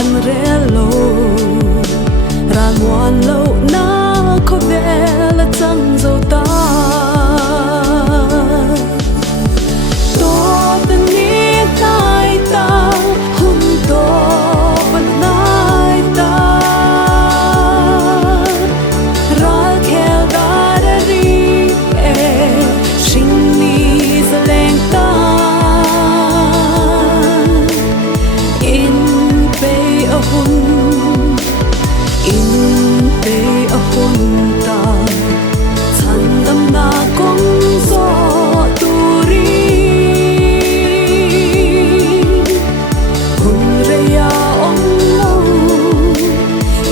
an relo ra ngoan lo na ko vel chang zo ta to ta ni tai ta hum to ban nai ta Ralkhel da ri e hringmi zaleng ta INPEIH A HUN INPEIH A HUN ta Chhandamna kawng zawh turin hun reya awmlo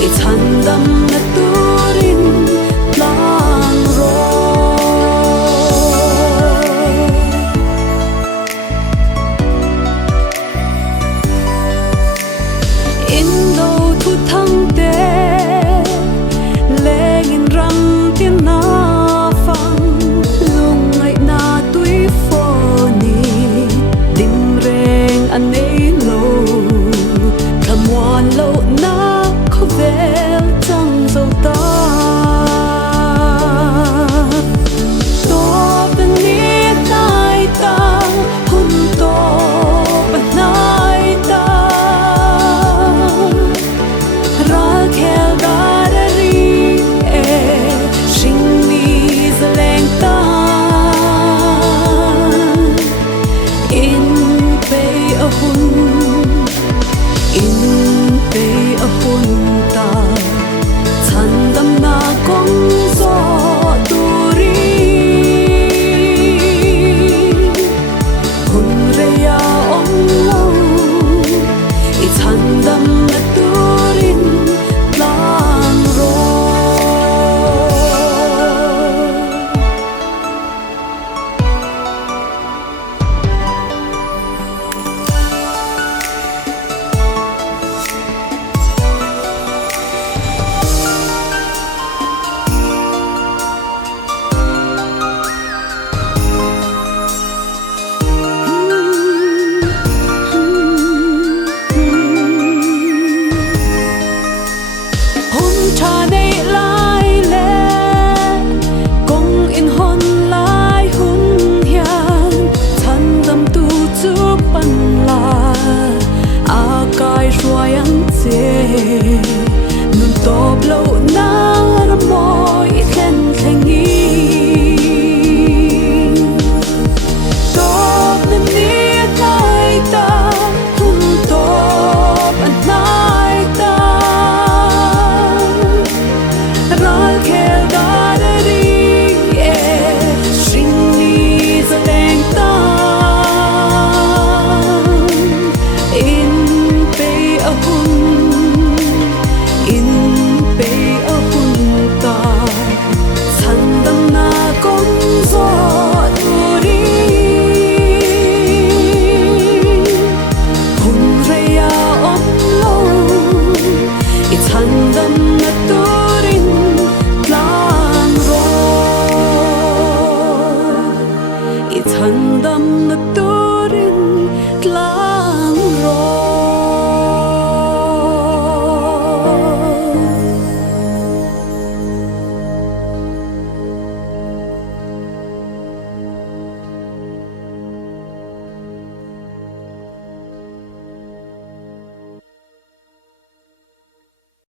I Chhandamna turin tlan in do thu thang te leng in ram tin na phang lung ngai na tui phô ni dim reng an nei lo tham wan lo na kho vel chang zo ta to ta ni tai ta hun to ban nai ta Ralkhel da ri e hringmi zaleng ta INPEIH A HUN INPEIH A HUN ta Chhandamna kawng zawh turin hun reya awmlo I Chhandamna turin tlan hun cha nei lai le kong in hon lai hun hian Chhandam tu chu pan la a kai ruai an che nun top lo na